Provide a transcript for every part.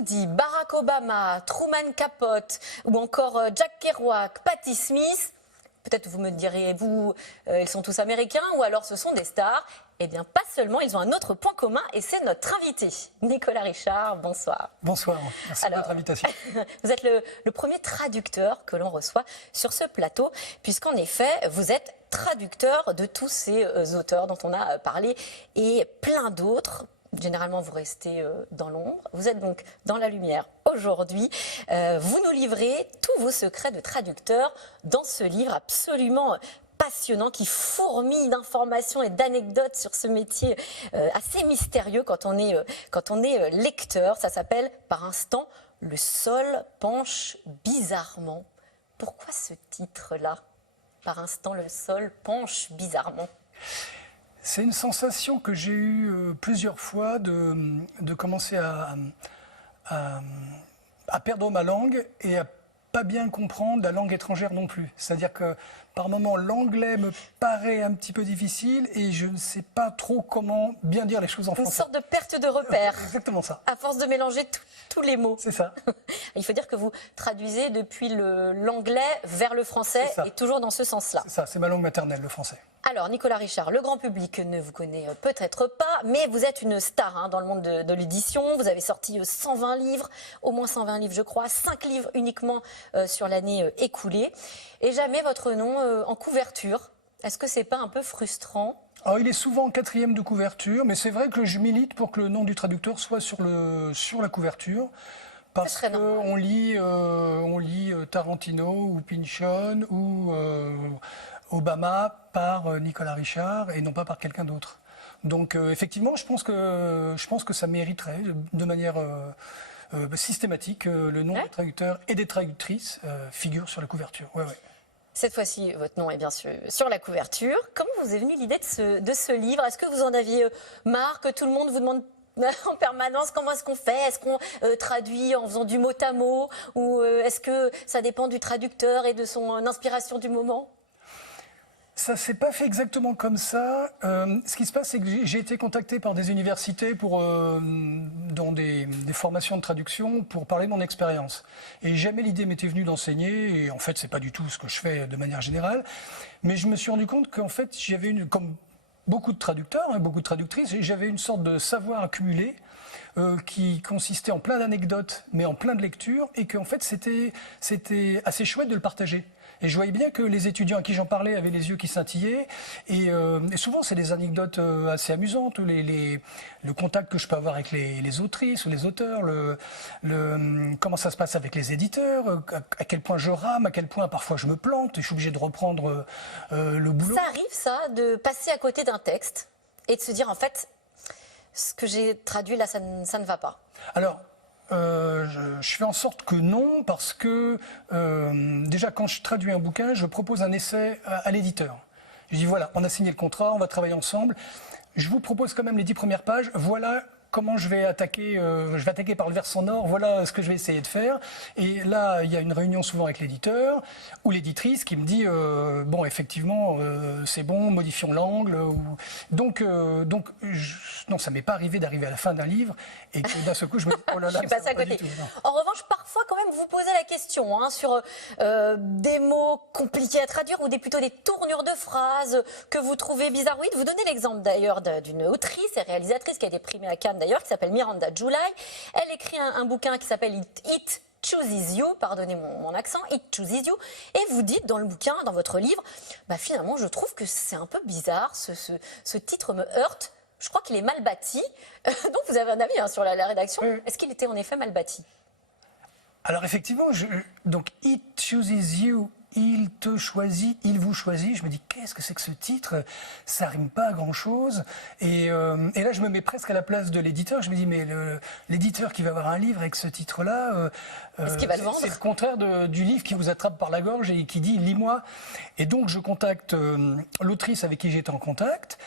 vous dit Barack Obama, Truman Capote ou encore Jack Kerouac, Patti Smith, peut-être vous me direz, ils sont tous américains ou alors ce sont des stars. Eh bien, pas seulement, ils ont un autre point commun et c'est notre invité. Nicolas Richard, bonsoir. Bonsoir, merci de votre invitation. Vous êtes le premier traducteur que l'on reçoit sur ce plateau, puisqu'en effet, vous êtes traducteur de tous ces auteurs dont on a parlé et plein d'autres. Généralement, vous restez dans l'ombre. Vous êtes donc dans la lumière aujourd'hui. Vous nous livrez tous vos secrets de traducteur dans ce livre absolument passionnant qui fourmille d'informations et d'anecdotes sur ce métier assez mystérieux quand on est lecteur. Ça s'appelle par instant « Le sol penche bizarrement ». Pourquoi ce titre-là? Par instant, le sol penche bizarrement. C'est une sensation que j'ai eue plusieurs fois de commencer à perdre ma langue et à pas bien comprendre la langue étrangère non plus. C'est-à-dire que par moments, l'anglais me paraît un petit peu difficile et je ne sais pas trop comment bien dire les choses en français. Une sorte de perte de repère. Exactement ça. À force de mélanger tous les mots. C'est ça. Il faut dire que vous traduisez depuis l'anglais vers le français et toujours dans ce sens-là. C'est ça, c'est ma langue maternelle, le français. Alors, Nicolas Richard, le grand public ne vous connaît peut-être pas, mais vous êtes une star dans le monde de l'édition. Vous avez sorti 120 livres, au moins 120 livres, je crois, 5 livres uniquement sur l'année écoulée. Et jamais votre nom en couverture. Est-ce que c'est pas un peu frustrant ? Alors, il est souvent en 4e de couverture, mais c'est vrai que je milite pour que le nom du traducteur soit sur la couverture. Parce qu'on lit Tarantino ou Pynchon ou Obama par Nicolas Richard et non pas par quelqu'un d'autre. Donc effectivement, je pense que ça mériterait de manière systématique le nom des traducteurs et des traductrices figure sur la couverture. Ouais. Cette fois-ci, votre nom est bien sûr sur la couverture. Comment vous est venue l'idée de ce livre? Est-ce que vous en aviez marre que tout le monde vous demande en permanence comment est-ce qu'on fait? Est-ce qu'on traduit en faisant du mot à mot? Ou est-ce que ça dépend du traducteur et de son inspiration du moment? Ça ne s'est pas fait exactement comme ça. Ce qui se passe, c'est que j'ai été contacté par des universités dans des formations de traduction pour parler de mon expérience. Et jamais l'idée m'était venue d'enseigner. Et en fait, c'est pas du tout ce que je fais de manière générale. Mais je me suis rendu compte qu'en fait, j'avais comme beaucoup de traducteurs, beaucoup de traductrices, j'avais une sorte de savoir accumulé qui consistait en plein d'anecdotes, mais en plein de lectures, et qu'en fait, c'était assez chouette de le partager. Et je voyais bien que les étudiants à qui j'en parlais avaient les yeux qui scintillaient. Et souvent, c'est des anecdotes assez amusantes. Le contact que je peux avoir avec les autrices ou les auteurs, comment ça se passe avec les éditeurs, à quel point je rame, à quel point parfois je me plante et je suis obligé de reprendre le boulot. Ça arrive, ça, de passer à côté d'un texte et de se dire, en fait, ce que j'ai traduit là, ça ne va pas. Alors, je fais en sorte que non, parce que déjà quand je traduis un bouquin, je propose un essai à l'éditeur. Je dis voilà, on a signé le contrat, on va travailler ensemble. Je vous propose quand même les 10 premières pages. Voilà comment je vais attaquer par le versant nord, voilà ce que je vais essayer de faire. Et là, il y a une réunion souvent avec l'éditeur ou l'éditrice qui me dit bon, effectivement, c'est bon, modifions l'angle. Donc non, ça m'est pas arrivé d'arriver à la fin d'un livre et que d'un seul coup, je me dis oh là là, je suis passée à côté. En revanche, parfois, quand même, vous posez la question sur des mots compliqués à traduire ou plutôt des tournures de phrases que vous trouvez bizarroïdes. Vous donnez l'exemple d'ailleurs d'une autrice et réalisatrice qui a été primée à Cannes d'ailleurs, qui s'appelle Miranda July. Elle écrit un bouquin qui s'appelle It Chooses You, pardonnez mon accent, It Chooses You, et vous dites dans le bouquin, dans votre livre, finalement je trouve que c'est un peu bizarre, ce titre me heurte, je crois qu'il est mal bâti, donc vous avez un avis sur la rédaction, est-ce qu'il était en effet mal bâti? Alors effectivement, donc It Chooses You, il te choisit, il vous choisit. Je me dis, qu'est-ce que c'est que ce titre? Ça rime pas à grand-chose. Et là, je me mets presque à la place de l'éditeur. Je me dis, mais l'éditeur qui va avoir un livre avec ce titre-là, est-ce qu'il va le vendre? C'est le contraire du livre qui vous attrape par la gorge et qui dit, lis-moi. Et donc, je contacte l'autrice avec qui j'étais en contact.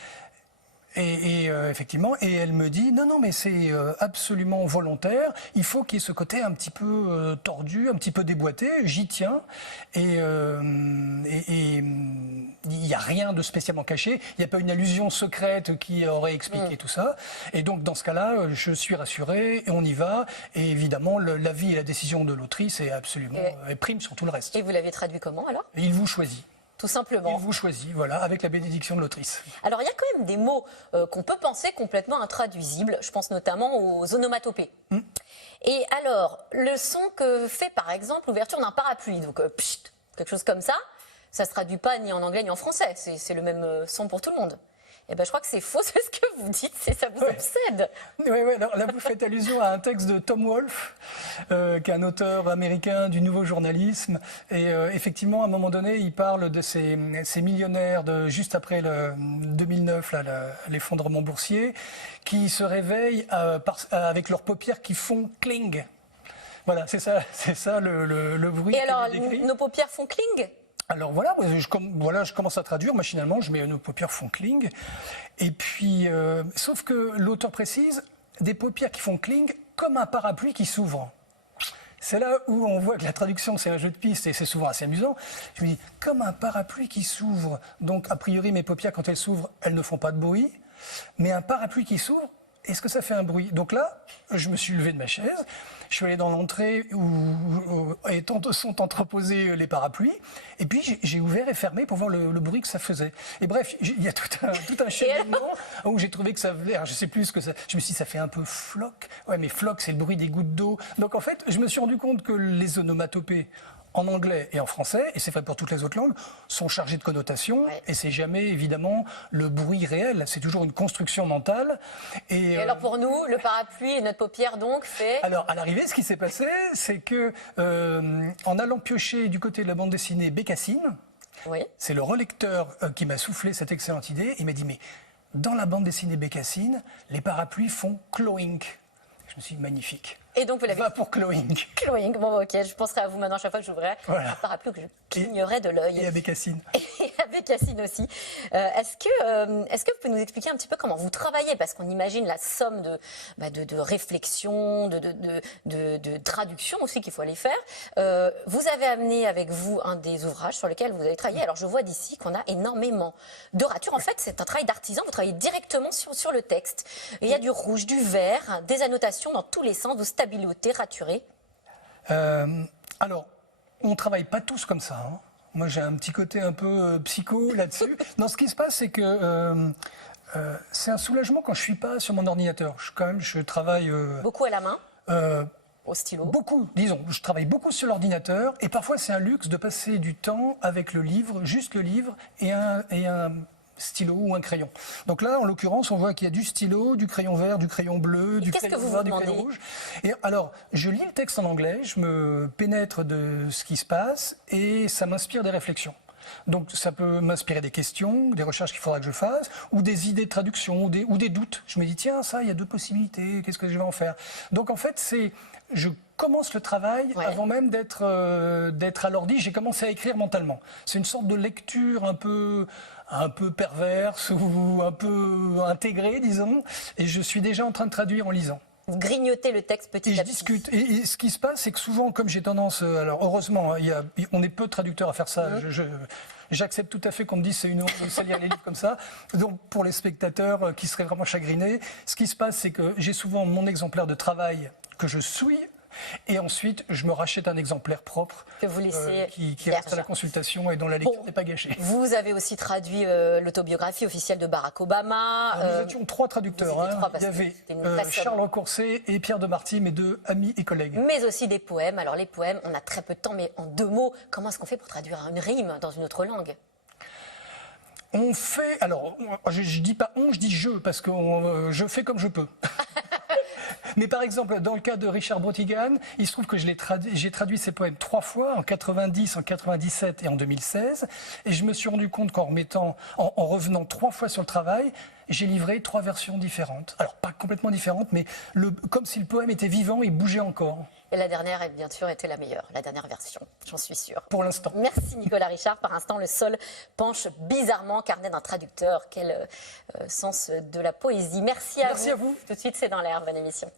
Effectivement, et elle me dit non, mais c'est absolument volontaire. Il faut qu'il y ait ce côté un petit peu tordu, un petit peu déboîté. J'y tiens, et il n'y a rien de spécialement caché. Il n'y a pas une allusion secrète qui aurait expliqué tout ça. Et donc dans ce cas-là, je suis rassuré et on y va. Et évidemment, l'avis et la décision de l'autrice est absolument prime sur tout le reste. Et vous l'avez traduit comment alors? Et il vous choisit. Tout simplement. Il vous choisit, voilà, avec la bénédiction de l'autrice. Alors, il y a quand même des mots qu'on peut penser complètement intraduisibles. Je pense notamment aux onomatopées. Et alors, le son que fait, par exemple, l'ouverture d'un parapluie, donc pchit, quelque chose comme ça ne se traduit pas ni en anglais ni en français. C'est le même son pour tout le monde. Eh ben, je crois que c'est faux, c'est ce que vous dites, ça vous obsède. Oui, alors là, vous faites allusion à un texte de Tom Wolfe, qui est un auteur américain du nouveau journalisme. Et effectivement, à un moment donné, il parle de ces millionnaires juste après le 2009, l'effondrement boursier, qui se réveillent avec leurs paupières qui font cling. Voilà, c'est ça le bruit. Et alors, décrit. Nos paupières font cling? Alors voilà, je commence à traduire machinalement, je mets nos paupières font cling. Et puis, sauf que l'auteur précise, des paupières qui font cling comme un parapluie qui s'ouvre. C'est là où on voit que la traduction, c'est un jeu de piste et c'est souvent assez amusant. Je me dis, comme un parapluie qui s'ouvre. Donc, a priori, mes paupières, quand elles s'ouvrent, elles ne font pas de bruit. Mais un parapluie qui s'ouvre, est-ce que ça fait un bruit? Donc là, je me suis levé de ma chaise, je suis allé dans l'entrée où sont entreposés les parapluies, et puis j'ai ouvert et fermé pour voir le bruit que ça faisait. Et bref, il y a tout un cheminement où j'ai trouvé que ça faisait, je sais plus ce que ça. Je me suis dit, ça fait un peu floc. Ouais, mais floc, c'est le bruit des gouttes d'eau. Donc en fait, je me suis rendu compte que les onomatopées, en anglais et en français, et c'est vrai pour toutes les autres langues, sont chargées de connotations, et c'est jamais évidemment le bruit réel, c'est toujours une construction mentale. Et alors pour nous, le parapluie et notre paupière donc fait... Alors à l'arrivée, ce qui s'est passé, c'est que en allant piocher du côté de la bande dessinée Bécassine, c'est le relecteur qui m'a soufflé cette excellente idée, il m'a dit mais dans la bande dessinée Bécassine, les parapluies font cloink. Je me suis dit magnifique. Et donc vous l'avez... Va pour cloink. Cloink, bon ok, je penserai à vous maintenant chaque fois que j'ouvrirai un parapluie que je clignerai de l'œil. Et à Bécassine. Et à Bécassine aussi. Est-ce que vous pouvez nous expliquer un petit peu comment vous travaillez? Parce qu'on imagine la somme de réflexion, de traduction aussi qu'il faut aller faire. Vous avez amené avec vous un des ouvrages sur lesquels vous avez travaillé. Alors je vois d'ici qu'on a énormément de ratures. En fait, c'est un travail d'artisan. Vous travaillez directement sur le texte. Et il y a du rouge, du vert, des annotations dans tous les sens. Vous stabilotez, raturez. Alors, on ne travaille pas tous comme ça. Hein. Moi, j'ai un petit côté un peu psycho là-dessus. Non, ce qui se passe, c'est que c'est un soulagement quand je ne suis pas sur mon ordinateur. Je travaille... Beaucoup à la main, au stylo. Beaucoup, disons. Je travaille beaucoup sur l'ordinateur. Et parfois, c'est un luxe de passer du temps avec le livre, juste le livre, et un stylo ou un crayon. Donc là, en l'occurrence, on voit qu'il y a du stylo, du crayon vert, du crayon bleu, du crayon noir, du crayon rouge. Et alors, je lis le texte en anglais, je me pénètre de ce qui se passe et ça m'inspire des réflexions. Donc ça peut m'inspirer des questions, des recherches qu'il faudra que je fasse, ou des idées de traduction, ou des doutes. Je me dis, tiens, ça, il y a deux possibilités, qu'est-ce que je vais en faire? Donc en fait, je commence le travail avant même d'être à l'ordi, j'ai commencé à écrire mentalement. C'est une sorte de lecture un peu perverse ou un peu intégrée, disons, et je suis déjà en train de traduire en lisant. Vous grignotez le texte petit à petit. Je discute. Et ce qui se passe, c'est que souvent, comme j'ai tendance... Alors, heureusement, on est peu de traducteurs à faire ça. J'accepte tout à fait qu'on me dise c'est une honte de salir les livres comme ça. Donc, pour les spectateurs qui seraient vraiment chagrinés, ce qui se passe, c'est que j'ai souvent mon exemplaire de travail que je suis. Et ensuite, je me rachète un exemplaire propre que vous laissez qui reste à la consultation et dont la lecture n'est pas gâchée. Vous avez aussi traduit l'autobiographie officielle de Barack Obama. Nous étions trois traducteurs. Il y avait Charles Recourcé et Pierre Demarty, mes deux amis et collègues. Mais aussi des poèmes. Alors les poèmes, on a très peu de temps, mais en 2 mots, comment est-ce qu'on fait pour traduire une rime dans une autre langue? On fait... Alors, je dis pas on, je dis je, parce que je fais comme je peux. Mais par exemple, dans le cas de Richard Brautigan, il se trouve que j'ai traduit ses poèmes 3 fois, en 90, en 97 et en 2016. Et je me suis rendu compte qu'en revenant 3 fois sur le travail, j'ai livré 3 versions différentes. Alors, pas complètement différentes, mais comme si le poème était vivant et bougeait encore. Et la dernière, bien sûr, était la meilleure, la dernière version, j'en suis sûre. Pour l'instant. Merci Nicolas Richard. Par instant, le sol penche bizarrement, carnet d'un traducteur. Quel sens de la poésie. Merci à vous. Merci à vous. Tout de suite, c'est dans l'air. Bonne émission.